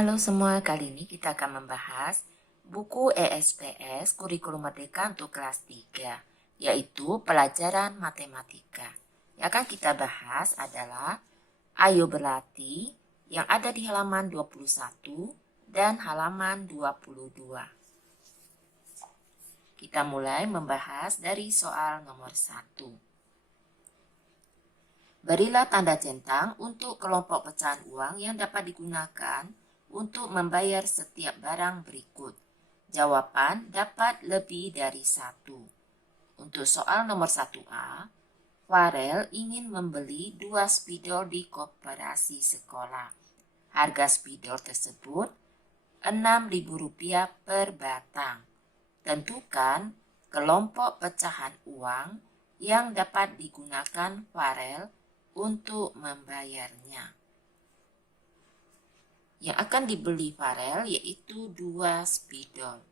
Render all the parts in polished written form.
Halo semua, kali ini kita akan membahas buku ESPS Kurikulum Merdeka untuk kelas 3, yaitu pelajaran matematika. Yang akan kita bahas adalah Ayo Berlatih yang ada di halaman 21 dan halaman 22. Kita mulai membahas dari soal nomor 1. Berilah tanda centang untuk kelompok pecahan uang yang dapat digunakan untuk membayar setiap barang berikut. Jawaban dapat lebih dari 1. Untuk soal nomor 1A, Farel ingin membeli 2 spidol di koperasi sekolah. Harga spidol tersebut Rp6.000 per batang. Tentukan kelompok pecahan uang yang dapat digunakan Farel untuk membayarnya. Yang akan dibeli Farel yaitu 2 spidol.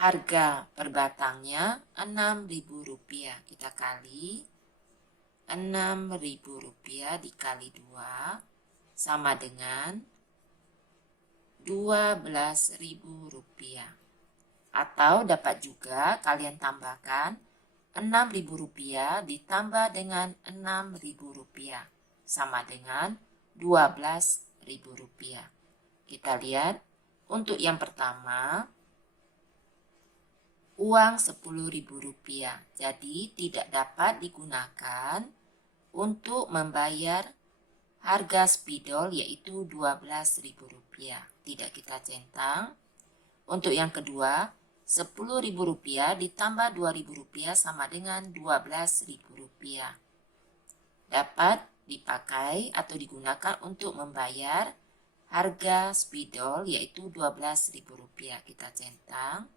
Harga per batangnya Rp6.000. Kita kali Rp6.000 dikali 2 sama dengan Rp12.000. Atau dapat juga kalian tambahkan Rp6.000 ditambah dengan Rp6.000 sama dengan Rp12.000. Kita lihat untuk yang pertama uang Rp10.000, jadi tidak dapat digunakan untuk membayar harga spidol yaitu Rp12.000. Tidak kita centang. Untuk yang kedua, Rp10.000 ditambah Rp2.000 sama dengan Rp12.000. Dapat dipakai atau digunakan untuk membayar harga spidol yaitu Rp12.000. Kita centang.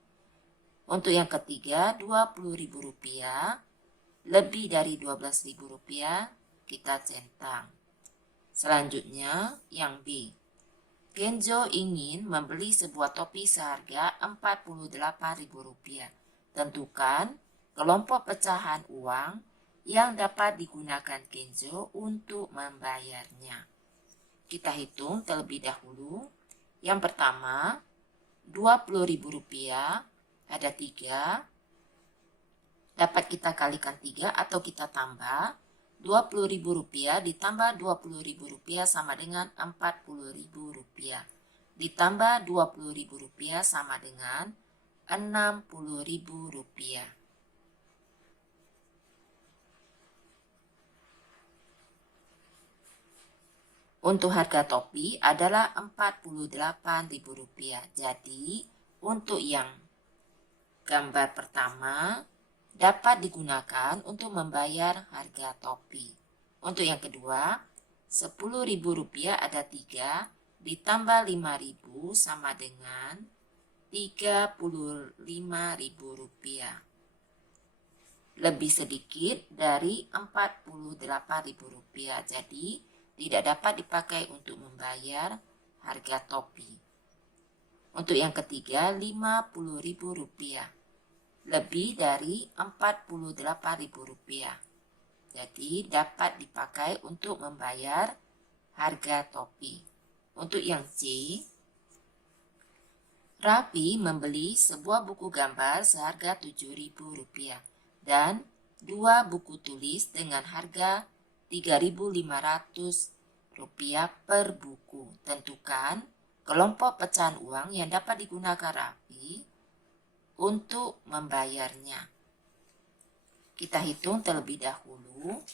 Untuk yang ketiga, Rp20.000 lebih dari Rp12.000. Kita centang. Selanjutnya, yang B. Kenzo ingin membeli sebuah topi seharga Rp48.000. Tentukan kelompok pecahan uang yang dapat digunakan Kenzo untuk membayarnya. Kita hitung terlebih dahulu. Yang pertama, Rp20.000 ada 3. Dapat kita kalikan 3 atau kita tambah. Rp20.000 ditambah Rp20.000 sama dengan Rp40.000. Ditambah Rp20.000 sama dengan Rp60.000. Untuk harga topi adalah Rp48.000. Jadi, untuk yang gambar pertama dapat digunakan untuk membayar harga topi. Untuk yang kedua, Rp10.000 ada 3 ditambah Rp5.000 sama dengan Rp35.000. Lebih sedikit dari Rp48.000. Jadi, tidak dapat dipakai untuk membayar harga topi. Untuk yang ketiga, Rp50.000. Lebih dari Rp48.000. Jadi dapat dipakai untuk membayar harga topi. Untuk yang C, Raffi membeli sebuah buku gambar seharga Rp7.000 dan 2 buku tulis dengan harga Rp3.500 per buku. Tentukan kelompok pecahan uang yang dapat digunakan Raffi untuk membayarnya. Kita hitung terlebih dahulu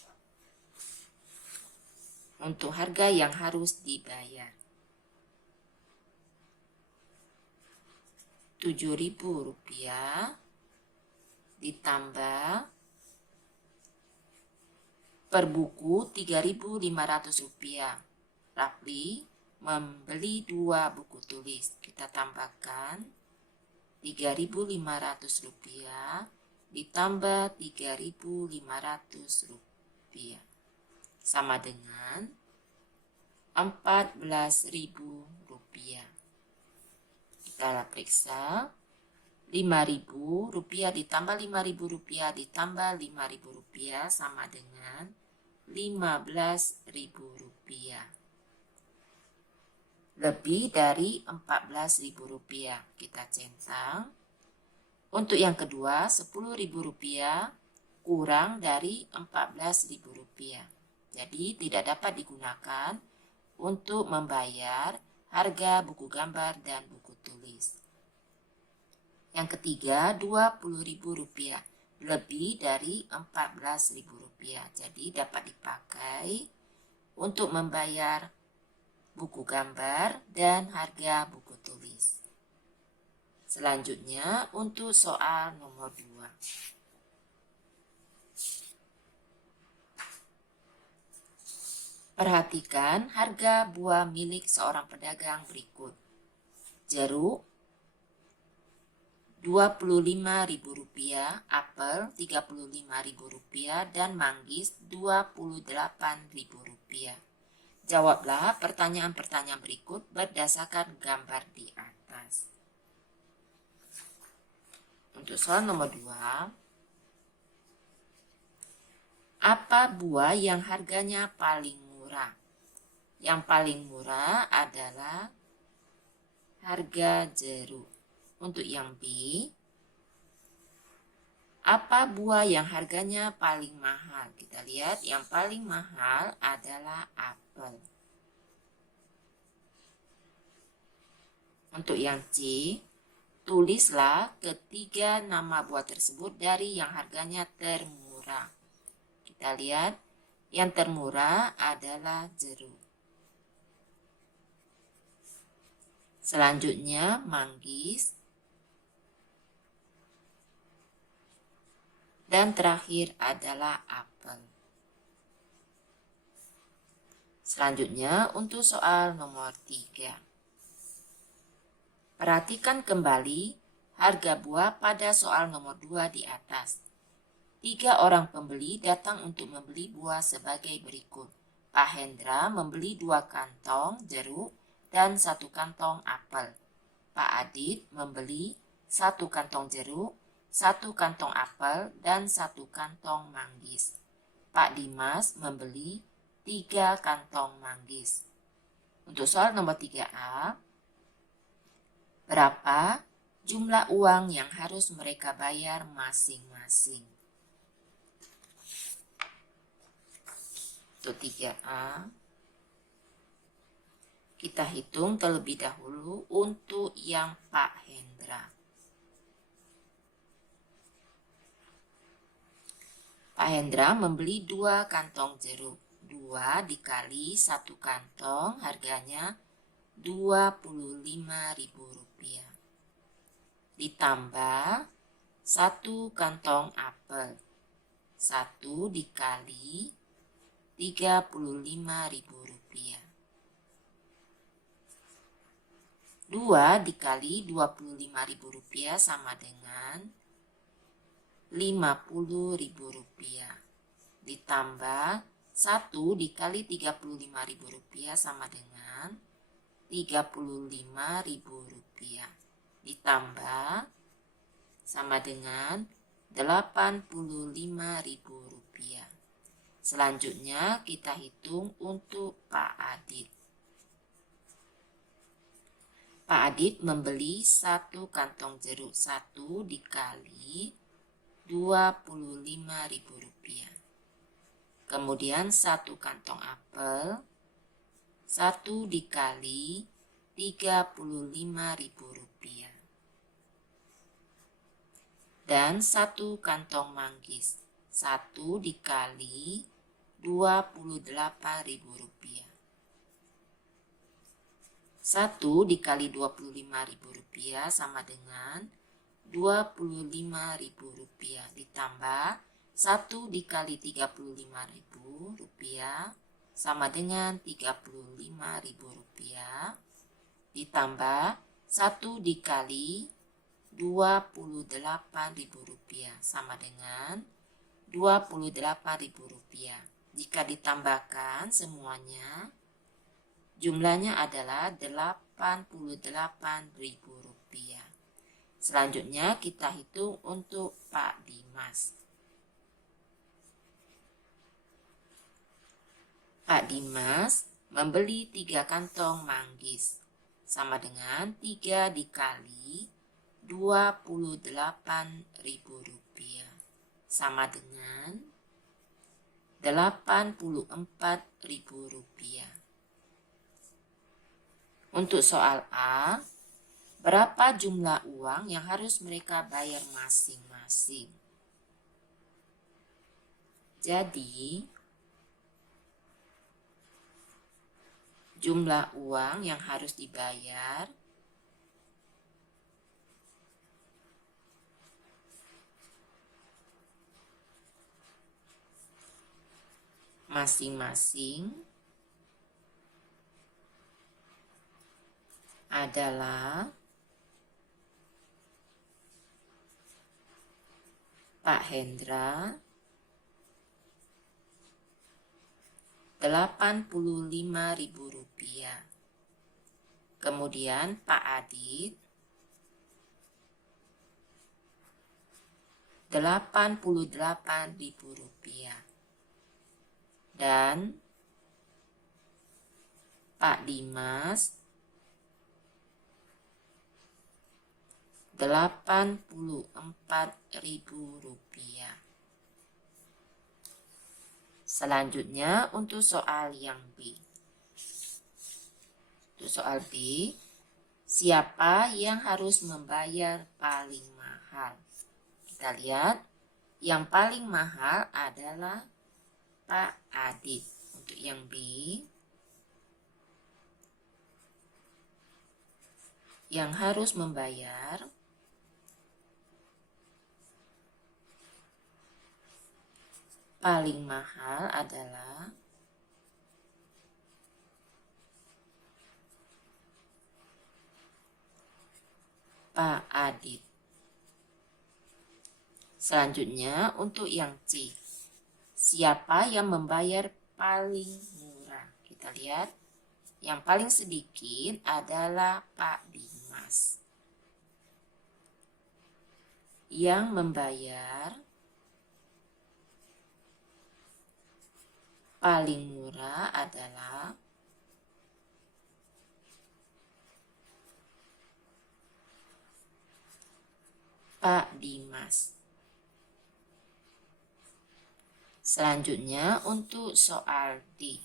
untuk harga yang harus dibayar. Rp7.000 ditambah per buku Rp3.500. Raffi membeli 2 buku tulis. Kita tambahkan Rp3.500 ditambah Rp3.500 sama dengan Rp14.000. Kita periksa. Rp5.000 ditambah Rp5.000 ditambah Rp5.000 sama dengan Rp15.000. lebih dari Rp14.000. Kita centang. Untuk yang kedua, Rp10.000 kurang dari Rp14.000. Jadi tidak dapat digunakan untuk membayar harga buku gambar dan buku tulis. Yang ketiga, Rp20.000 lebih dari Rp14.000. Jadi dapat dipakai untuk membayar buku gambar dan harga buku tulis. Selanjutnya untuk soal nomor 2. Perhatikan harga buah milik seorang pedagang berikut. Jeruk Rp25.000, apel Rp35.000, dan manggis Rp28.000. Jawablah pertanyaan-pertanyaan berikut berdasarkan gambar di atas. Untuk soal nomor 2, apa buah yang harganya paling murah? Yang paling murah adalah harga jeruk. Untuk yang B, apa buah yang harganya paling mahal? Kita lihat yang paling mahal adalah apel. Untuk yang C, tulislah ketiga nama buah tersebut dari yang harganya termurah. Kita lihat, yang termurah adalah jeruk. Selanjutnya, manggis. Dan terakhir adalah apel. Selanjutnya, untuk soal nomor 3. Perhatikan kembali harga buah pada soal nomor 2 di atas. 3 orang pembeli datang untuk membeli buah sebagai berikut. Pak Hendra membeli 2 kantong jeruk dan 1 kantong apel. Pak Adit membeli 1 kantong jeruk, 1 kantong apel, dan 1 kantong manggis. Pak Dimas membeli 3 kantong manggis. Untuk soal nomor 3A, berapa jumlah uang yang harus mereka bayar masing-masing? Untuk 3A, kita hitung terlebih dahulu untuk yang Pak Hendra. Pak Hendra membeli 2 kantong jeruk. 2 dikali 1 kantong harganya Rp25.000. Ditambah 1 kantong apel. 1 dikali Rp35.000. 2 dikali Rp25.000 sama dengan Rp50.000. Ditambah 1 dikali Rp35.000 sama dengan Rp35.000. Ditambah sama dengan Rp85.000. Selanjutnya kita hitung untuk Pak Adit. Pak Adit membeli 1 kantong jeruk. 1 dikali Rp25.000. Kemudian 1 kantong apel. 1 dikali Rp35.000. Dan 1 kantong manggis. 1 dikali Rp28.000. 1 dikali Rp25.000 sama dengan Rp25.000. Ditambah 1 dikali Rp35.000 sama dengan Rp35.000. Ditambah 1 dikali Rp28.000 sama dengan Rp28.000. Jika ditambahkan semuanya, jumlahnya adalah Rp88.000. Selanjutnya kita hitung untuk Pak Dimas. Pak Dimas membeli 3 kantong manggis. sama dengan 3 dikali Rp28.000 sama dengan Rp84.000. Untuk soal A, berapa jumlah uang yang harus mereka bayar masing-masing? Jadi, jumlah uang yang harus dibayar masing-masing adalah Pak Hendra Rp85.000. Kemudian Pak Adit Rp88.000. Dan Pak Dimas Rp84.000. Selanjutnya untuk soal yang B. Untuk soal B, siapa yang harus membayar paling mahal? Kita lihat, yang paling mahal adalah Pak Adit. Untuk yang B, yang harus membayar paling mahal adalah Pak Adit. Selanjutnya untuk yang C, siapa yang membayar paling murah? Kita lihat, yang paling sedikit adalah Pak Dimas. Yang membayar paling murah adalah Pak Dimas. Selanjutnya untuk soal D.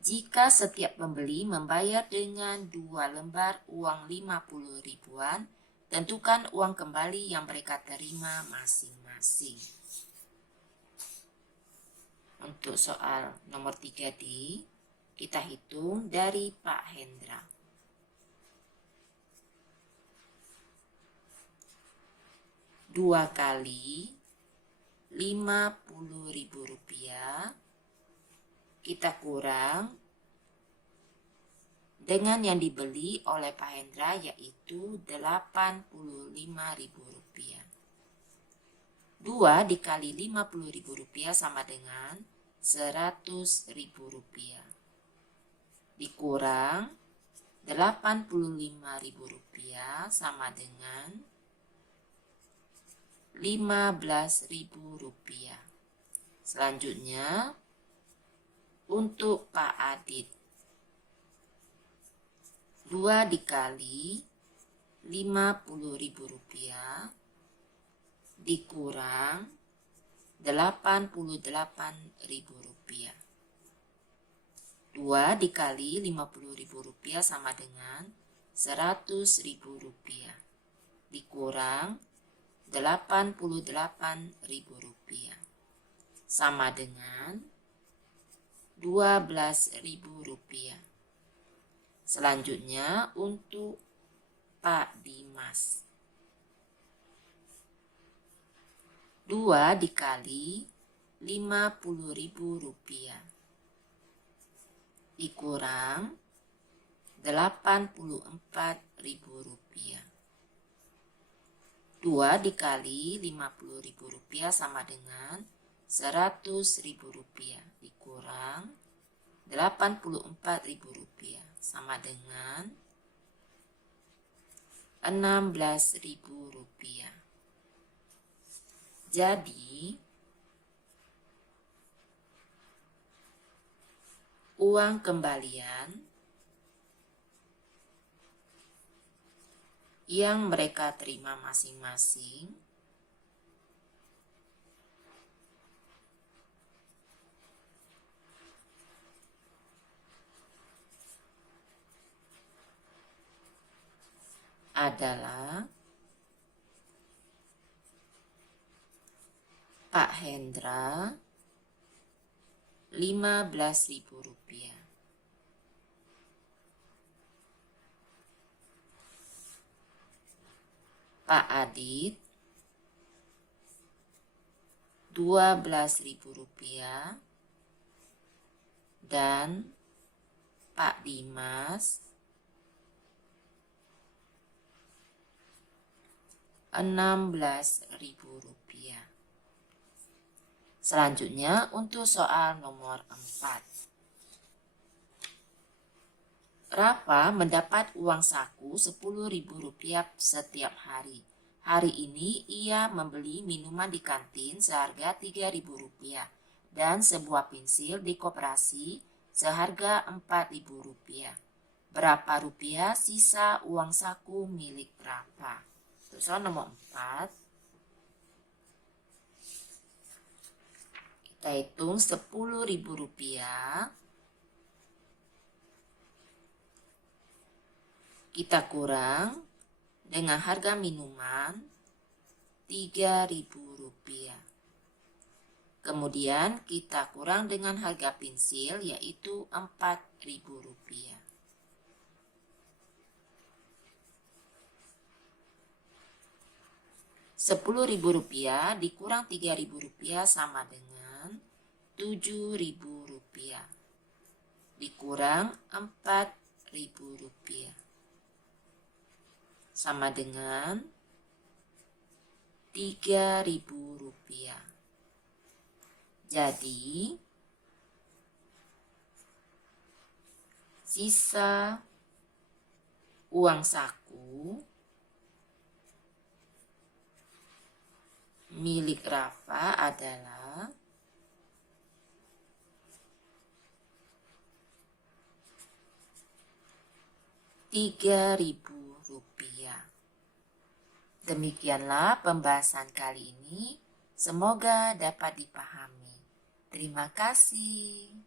Jika setiap pembeli membayar dengan 2 lembar uang 50 ribuan, tentukan uang kembali yang mereka terima masing-masing. Untuk soal nomor 3D, kita hitung dari Pak Hendra. Dua kali Rp50.000 kita kurang dengan yang dibeli oleh Pak Hendra, yaitu Rp85.000. 2 dikali Rp50.000 sama dengan Rp100.000. Dikurang Rp85.000 sama dengan Rp15.000. Selanjutnya untuk Pak Adit, 2 dikali Rp50.000 dikurang Rp88.000. 2 dikali Rp50.000 sama dengan Rp100.000 dikurang Rp88.000 sama dengan Rp12.000. Selanjutnya untuk Pak Dimas, 2 dikali Rp50.000 dikurang Rp84.000. 2 dikali Rp50.000 sama dengan Rp100.000 dikurang Rp84.000 sama dengan Rp16.000. Jadi, uang kembalian yang mereka terima masing-masing adalah Pak Hendra Rp15.000, Pak Adit Rp12.000, dan Pak Dimas Rp16.000. Selanjutnya untuk soal nomor 4. Rafa mendapat uang saku Rp10.000 setiap hari. Hari ini ia membeli minuman di kantin seharga Rp3.000 dan sebuah pensil di koperasi seharga Rp4.000. Berapa rupiah sisa uang saku milik Rafa? Soal nomor 4. Kita hitung Rp10.000. Kita kurang dengan harga minuman Rp3.000. Kemudian kita kurang dengan harga pensil yaitu Rp4.000. Rp10.000 dikurang Rp3.000 sama dengan Rp7.000 dikurang Rp4.000 sama dengan Rp3.000. Jadi sisa uang saku milik Rafa adalah Rp3.000. Demikianlah pembahasan kali ini. Semoga dapat dipahami. Terima kasih.